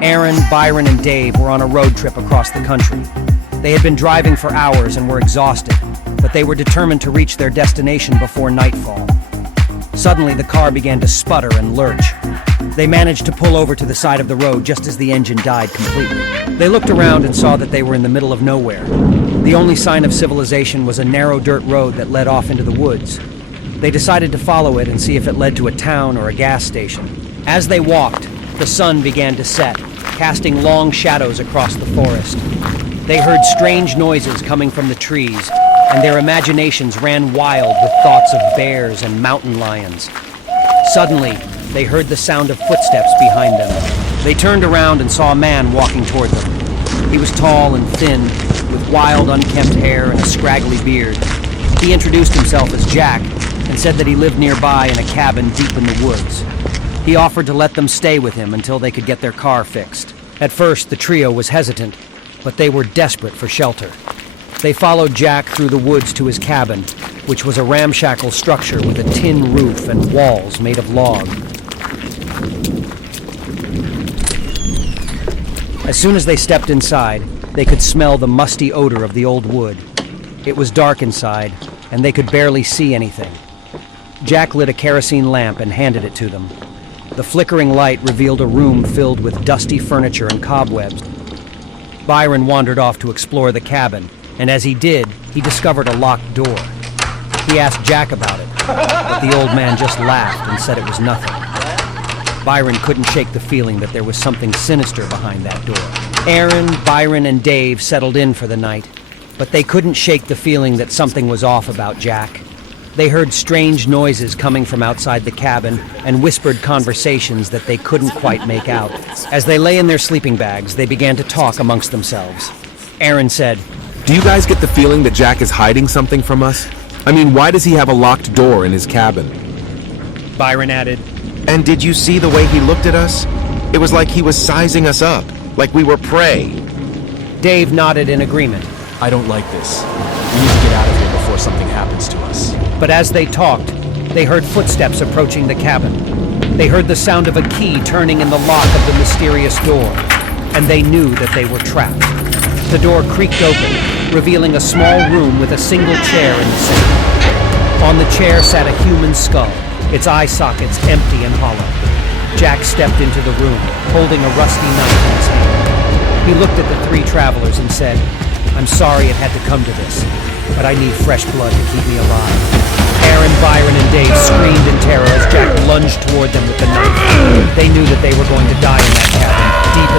Aaron, Byron, and Dave were on a road trip across the country. They had been driving for hours and were exhausted, but they were determined to reach their destination before nightfall. Suddenly, the car began to sputter and lurch. They managed to pull over to the side of the road just as the engine died completely. They looked around and saw that they were in the middle of nowhere. The only sign of civilization was a narrow dirt road that led off into the woods. They decided to follow it and see if it led to a town or a gas station. As they walked, the sun began to set, casting long shadows across the forest. They heard strange noises coming from the trees, and their imaginations ran wild with thoughts of bears and mountain lions. Suddenly, they heard the sound of footsteps behind them. They turned around and saw a man walking toward them. He was tall and thin, with wild, unkempt hair and a scraggly beard. He introduced himself as Jack and said that he lived nearby in a cabin deep in the woods. He offered to let them stay with him until they could get their car fixed. At first, the trio was hesitant, but they were desperate for shelter. They followed Jack through the woods to his cabin, which was a ramshackle structure with a tin roof and walls made of log. As soon as they stepped inside, they could smell the musty odor of the old wood. It was dark inside, and they could barely see anything. Jack lit a kerosene lamp and handed it to them. The flickering light revealed a room filled with dusty furniture and cobwebs. Byron wandered off to explore the cabin, and as he did, he discovered a locked door. He asked Jack about it, but the old man just laughed and said it was nothing. Byron couldn't shake the feeling that there was something sinister behind that door. Aaron, Byron, and Dave settled in for the night, but they couldn't shake the feeling that something was off about Jack. They heard strange noises coming from outside the cabin and whispered conversations that they couldn't quite make out. As they lay in their sleeping bags, they began to talk amongst themselves. Aaron said, "Do you guys get the feeling that Jack is hiding something from us? I mean, why does he have a locked door in his cabin?" Byron added, "And did you see the way he looked at us? It was like he was sizing us up, like we were prey." Dave nodded in agreement. I don't like this. We need to get out of here before something happens to us. But as they talked, they heard footsteps approaching the cabin. They heard the sound of a key turning in the lock of the mysterious door, and they knew that they were trapped. The door creaked open, revealing a small room with a single chair in the center. On the chair sat a human skull, its eye sockets empty and hollow. Jack stepped into the room, holding a rusty knife in his hand. He looked at the three travelers and said, "I'm sorry it had to come to this, but I need fresh blood to keep me alive." Aaron, Byron, and Dave screamed in terror as Jack lunged toward them with the knife. They knew that they were going to die in that cabin, deep in